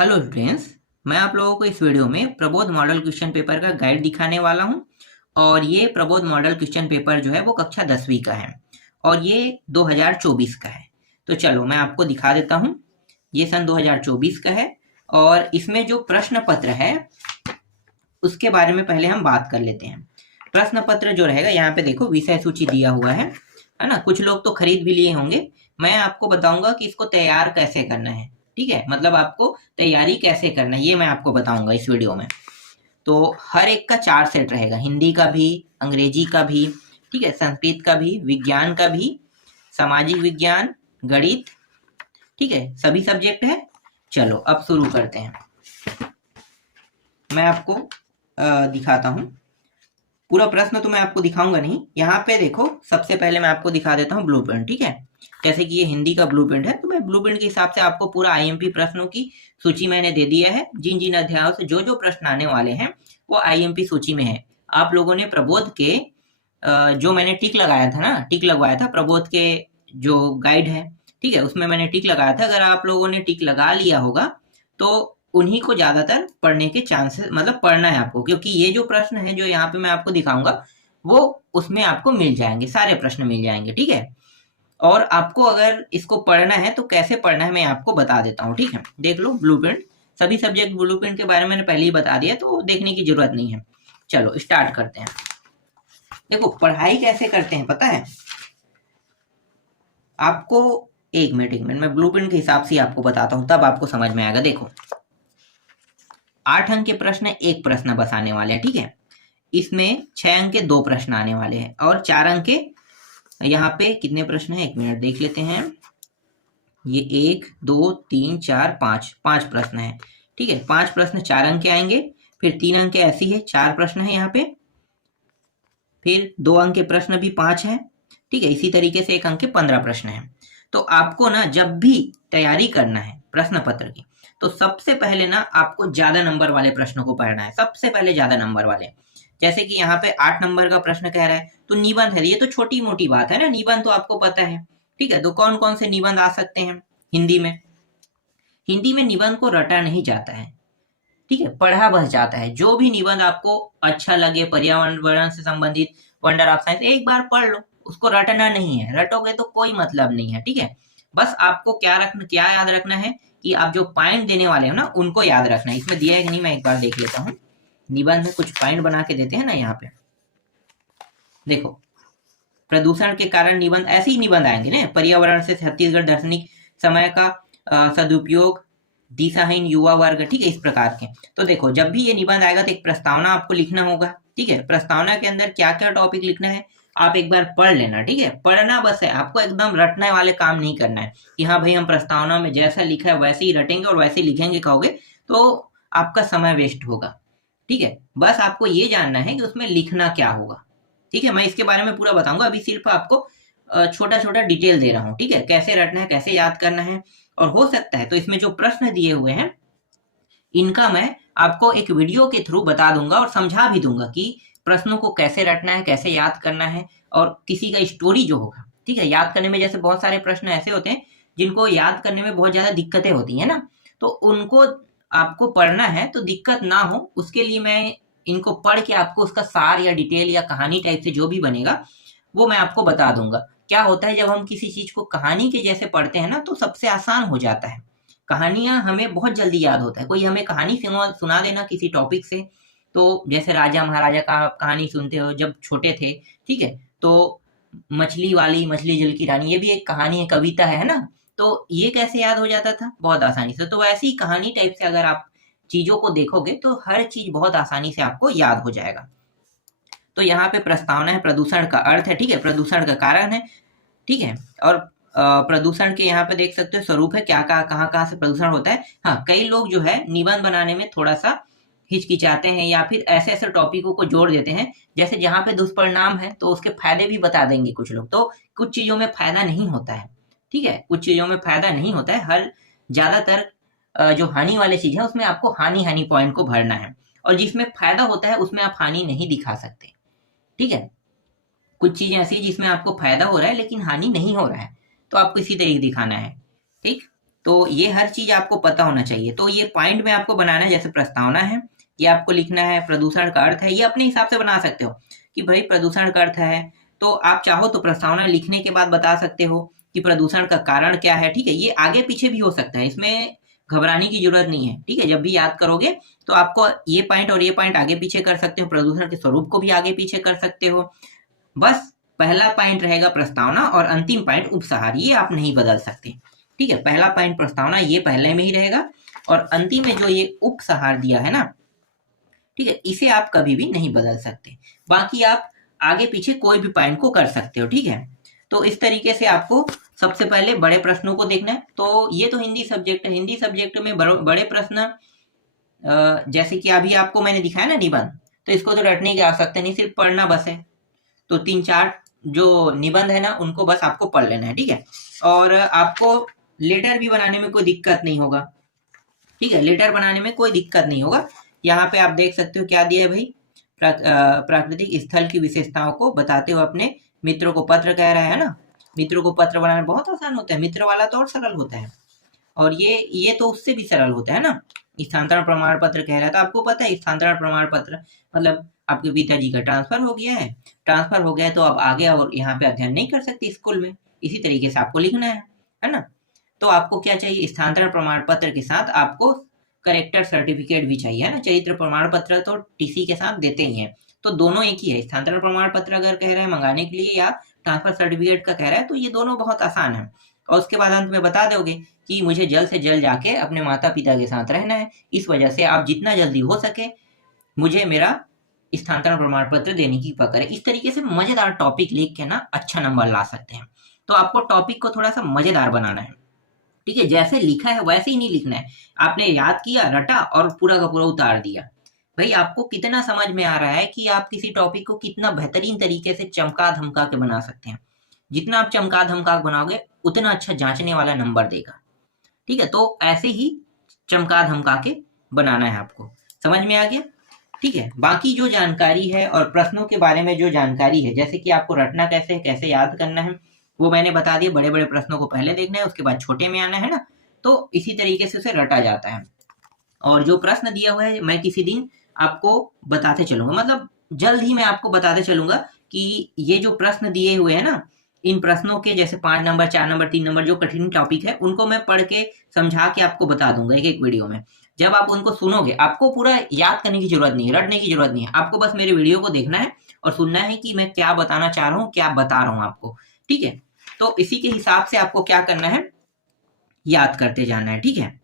Hello students, मैं आप लोगों को इस वीडियो में प्रबोध मॉडल क्वेश्चन पेपर का गाइड दिखाने वाला हूं। और ये प्रबोध मॉडल क्वेश्चन पेपर जो है वो कक्षा 10वीं का है और ये 2024 का है। तो चलो मैं आपको दिखा देता हूं। ये सन 2024 का है और इसमें जो प्रश्न पत्र है उसके बारे में पहले हम बात कर लेते हैं। प्रश्न पत्र जो रहेगा, यहाँ पे देखो विषय सूची दिया हुआ है ना। कुछ लोग तो खरीद भी लिए होंगे। मैं आपको बताऊंगा कि इसको तैयार कैसे करना है। ठीक है, मतलब आपको तैयारी कैसे करना है ये मैं आपको बताऊंगा इस वीडियो में। तो हर एक का 4 सेट रहेगा, हिंदी का भी, अंग्रेजी का भी, ठीक है, संस्कृत का भी, विज्ञान का भी, सामाजिक विज्ञान, गणित, ठीक है, सभी सब्जेक्ट है। चलो अब शुरू करते हैं। मैं आपको दिखाता हूँ। पूरा प्रश्न तो मैं आपको दिखाऊंगा नहीं। यहाँ पे देखो, सबसे पहले मैं आपको दिखा देता हूँ ब्लूप्रिंट। ठीक है, जैसे कि ये हिंदी का ब्लूप्रिंट है तो मैं ब्लूप्रिंट के हिसाब से आपको पूरा आईएमपी प्रश्नों की सूची मैंने दे दिया है। जिन जिन अध्यायों से जो जो प्रश्न आने वाले हैं वो आईएमपी सूची में है। आप लोगों ने प्रबोध के जो मैंने टिक लगाया था ना, टिक लगवाया था प्रबोध के जो गाइड है, ठीक है, उसमें मैंने टिक लगाया था। अगर आप लोगों ने टिक लगा लिया होगा तो उन्हीं को ज्यादातर पढ़ने के चांसेस, मतलब पढ़ना है आपको, क्योंकि ये जो प्रश्न है जो यहाँ पे मैं आपको दिखाऊंगा वो उसमें आपको मिल जाएंगे, सारे प्रश्न मिल जाएंगे। ठीक है, और आपको अगर इसको पढ़ना है तो कैसे पढ़ना है मैं आपको बता देता हूँ। ठीक है, देख लो ब्लूप्रिंट, सभी सब्जेक्ट ब्लूप्रिंट के बारे में मैंने पहले ही बता दिया तो देखने की जरूरत नहीं है। चलो स्टार्ट करते हैं। देखो पढ़ाई कैसे करते हैं पता है आपको? एक मिनट मैं ब्लूप्रिंट के हिसाब से आपको बताता हूँ, तब आपको समझ में आएगा। देखो 8 अंक के प्रश्न, एक प्रश्न बस आने वाले हैं। ठीक है, इसमें 6 अंक के 2 प्रश्न आने वाले हैं और 4 अंक के यहाँ पे कितने प्रश्न हैं, एक मिनट देख लेते हैं। ये 1 2 3 4 5 प्रश्न है। ठीक है, 5 प्रश्न 4 अंक के आएंगे, फिर 3 अंक के ऐसे ही है, 4 प्रश्न है यहाँ पे, फिर 2 अंक के प्रश्न भी 5 है। ठीक है, इसी तरीके से 1 अंक के 15 प्रश्न है। तो आपको ना जब भी तैयारी करना है प्रश्न पत्र की तो सबसे पहले ना आपको ज्यादा नंबर वाले प्रश्नों को पढ़ना है, सबसे पहले ज्यादा नंबर वाले। जैसे कि यहाँ पे 8 नंबर का प्रश्न कह रहा है तो निबंध है, ये तो छोटी मोटी बात है ना, निबंध तो आपको पता है। ठीक है, तो कौन कौन से निबंध आ सकते हैं हिंदी में? हिंदी में निबंध को रटा नहीं जाता है, ठीक है, पढ़ा बस जाता है। जो भी निबंध आपको अच्छा लगे, पर्यावरण से संबंधित, वंडर ऑफ साइंस, एक बार पढ़ लो, उसको रटना नहीं है। रटोगे तो कोई मतलब नहीं है। ठीक है, बस आपको क्या याद रखना है कि आप जो पॉइंट देने वाले हो ना उनको याद रखना है। इसमें दिया है कि नहीं मैं एक बार देख लेता हूँ। निबंध में कुछ पॉइंट बना के देते हैं ना, यहाँ पे देखो, प्रदूषण के कारण निबंध, ऐसे ही निबंध आएंगे ना। पर्यावरण से छत्तीसगढ़ दार्शनिक, समय का सदुपयोग, दिशाहीन युवा वर्ग, ठीक है, इस प्रकार के। तो देखो जब भी ये निबंध आएगा तो एक प्रस्तावना आपको लिखना होगा। ठीक है, प्रस्तावना के अंदर क्या क्या टॉपिक लिखना है आप एक बार पढ़ लेना। ठीक है, पढ़ना बस है, आपको एकदम रटने वाले काम नहीं करना है कि हाँ भाई हम प्रस्तावना में जैसा लिखा है वैसे ही रटेंगे और वैसे ही लिखेंगे कहोगे तो आपका समय वेस्ट होगा। ठीक है, बस आपको ये जानना है कि उसमें लिखना क्या होगा। ठीक है, मैं इसके बारे में पूरा बताऊंगा, अभी सिर्फ आपको छोटा छोटा डिटेल दे रहा हूँ। ठीक है, कैसे रटना है, कैसे याद करना है। और हो सकता है तो इसमें जो प्रश्न दिए हुए हैं इनका मैं आपको एक वीडियो के थ्रू बता दूंगा और समझा भी दूंगा कि प्रश्नों को कैसे रटना है, कैसे याद करना है, और किसी का स्टोरी जो होगा। ठीक है, याद करने में जैसे बहुत सारे प्रश्न ऐसे होते हैं जिनको याद करने में बहुत ज्यादा दिक्कतें होती है ना, तो उनको आपको पढ़ना है तो दिक्कत ना हो उसके लिए मैं इनको पढ़ के आपको उसका सार या डिटेल या कहानी टाइप से जो भी बनेगा वो मैं आपको बता दूंगा। क्या होता है जब हम किसी चीज को कहानी के जैसे पढ़ते हैं ना तो सबसे आसान हो जाता है। कहानियां हमें बहुत जल्दी याद होता है। कोई हमें कहानी सुना देना किसी टॉपिक से, तो जैसे राजा महाराजा का आप कहानी सुनते हो जब छोटे थे, ठीक है, तो मछली वाली मछली जल की रानी, ये भी एक कहानी है, कविता है ना। तो ये कैसे याद हो जाता था? बहुत आसानी से। तो वैसे ही कहानी टाइप से अगर आप चीजों को देखोगे तो हर चीज बहुत आसानी से आपको याद हो जाएगा। तो यहाँ पे प्रस्तावना है, प्रदूषण का अर्थ है, ठीक है, प्रदूषण का कारण है, ठीक है, और प्रदूषण के यहाँ पे देख सकते हो स्वरूप है, क्या कहाँ कहाँ से प्रदूषण होता है। हाँ, कई लोग जो है निबंध बनाने में थोड़ा सा हिचकिचाते हैं या फिर ऐसे ऐसे टॉपिकों को जोड़ देते हैं जैसे जहाँ पे दुष्परिणाम है तो उसके फायदे भी बता देंगे कुछ लोग। तो कुछ चीजों में फायदा नहीं होता है। ठीक है, कुछ चीजों में फायदा नहीं होता है। हर ज्यादातर जो हानि वाली चीज है उसमें आपको हानि हानि पॉइंट को भरना है, और जिसमें फायदा होता है उसमें आप हानि नहीं दिखा सकते। ठीक है, कुछ चीजें ऐसी है जिसमें आपको फायदा हो रहा है लेकिन हानि नहीं हो रहा है तो आपको इसी तरीके दिखाना है। ठीक, तो ये हर चीज आपको पता होना चाहिए। तो ये पॉइंट में आपको बनाना है, जैसे प्रस्तावना है ये आपको लिखना है, प्रदूषण का अर्थ है ये अपने हिसाब से बना सकते हो कि भाई प्रदूषण का अर्थ है, तो आप चाहो तो प्रस्तावना लिखने के बाद बता सकते हो कि प्रदूषण का कारण क्या है। ठीक है, ये आगे पीछे भी हो सकता है, इसमें घबराने की जरूरत नहीं है। ठीक है, जब भी याद करोगे तो आपको ये पॉइंट और ये पॉइंट आगे पीछे कर सकते हो, प्रदूषण के स्वरूप को भी आगे पीछे कर सकते हो। बस पहला पॉइंट रहेगा प्रस्तावना और अंतिम पॉइंट उपसंहार, ये आप नहीं बदल सकते। ठीक है, पहला पॉइंट प्रस्तावना ये पहले में ही रहेगा और अंतिम में जो ये उपसंहार दिया है ना, ठीक है, इसे आप कभी भी नहीं बदल सकते। बाकी आप आगे पीछे कोई भी पॉइंट को कर सकते हो। ठीक है, तो इस तरीके से आपको सबसे पहले बड़े प्रश्नों को देखना है। तो ये तो हिंदी सब्जेक्ट है, हिंदी सब्जेक्ट में बड़े प्रश्न जैसे कि अभी आपको मैंने दिखाया ना निबंध, तो इसको तो रटने की आवश्यकता नहीं, सिर्फ पढ़ना बस है। तो 3-4 जो निबंध है ना उनको बस आपको पढ़ लेना है। ठीक है, और आपको लेटर भी बनाने में कोई दिक्कत नहीं होगा। ठीक है, लेटर बनाने में कोई दिक्कत नहीं होगा। यहाँ पे आप देख सकते हो क्या दिया है भाई, प्राकृतिक स्थल की विशेषताओं को बताते हुए अपने मित्रों को पत्र कह रहा है ना। मित्रों को पत्र बनाना बहुत आसान होता है, मित्र वाला तो और सरल होता है, और ये तो उससे भी सरल होता है ना। स्थानांतरण प्रमाण पत्र कह रहा है, तो आपको पता है स्थानांतरण प्रमाण पत्र मतलब आपके पिताजी का ट्रांसफर हो गया है, तो अब आगे और यहाँ पे अध्ययन नहीं कर सकते स्कूल में, इसी तरीके से आपको लिखना है ना। तो आपको क्या चाहिए, स्थानांतरण प्रमाण पत्र के साथ आपको करेक्टर सर्टिफिकेट भी चाहिए, है ना। चरित्र प्रमाण पत्र तो टीसी के साथ देते ही हैं, तो दोनों एक ही है। स्थानांतरण प्रमाण पत्र अगर कह रहे हैं मंगाने के लिए या ट्रांसफर सर्टिफिकेट का कह रहा है, तो ये दोनों बहुत आसान है। और उसके बाद अंत में बता दोगे कि मुझे जल्द से जल्द जाके अपने माता पिता के साथ रहना है, इस वजह से आप जितना जल्दी हो सके मुझे मेरा स्थानांतरण प्रमाण पत्र देने की कृपा करें। इस तरीके से मजेदार टॉपिक लिख के ना अच्छा नंबर ला सकते हैं। तो आपको टॉपिक को थोड़ा सा मजेदार बनाना है। ठीक है, जैसे लिखा है वैसे ही नहीं लिखना है। आपने याद किया, रटा और पूरा का पूरा उतार दिया। भाई आपको कितना समझ में आ रहा है कि आप किसी टॉपिक को कितना बेहतरीन तरीके से चमका धमका के बना सकते हैं। जितना आप चमका धमका बनाओगे उतना अच्छा जांचने वाला नंबर देगा। ठीक है, तो ऐसे ही चमका धमका के बनाना है आपको। समझ में आ गया? ठीक है, बाकी जो जानकारी है और प्रश्नों के बारे में जो जानकारी है, जैसे कि आपको रटना कैसे है, कैसे याद करना है, वो मैंने बता दिया। बड़े बड़े प्रश्नों को पहले देखना है, उसके बाद छोटे में आना है ना। तो इसी तरीके से उसे रटा जाता है। और जो प्रश्न दिया हुआ है मैं किसी दिन आपको बताते चलूंगा, मतलब जल्द ही मैं आपको बताते चलूंगा कि ये जो प्रश्न दिए हुए हैं ना, इन प्रश्नों के जैसे 5 नंबर, 4 नंबर, 3 नंबर जो कठिन टॉपिक है उनको मैं पढ़ के समझा के आपको बता दूंगा एक एक वीडियो में। जब आप उनको सुनोगे आपको पूरा याद करने की जरूरत नहीं है, रटने की जरूरत नहीं है। आपको बस मेरे वीडियो को देखना है और सुनना है कि मैं क्या बताना चाह रहा हूँ, क्या बता रहा हूँ आपको। ठीक है, तो इसी के हिसाब से आपको क्या करना है, याद करते जाना है। ठीक है।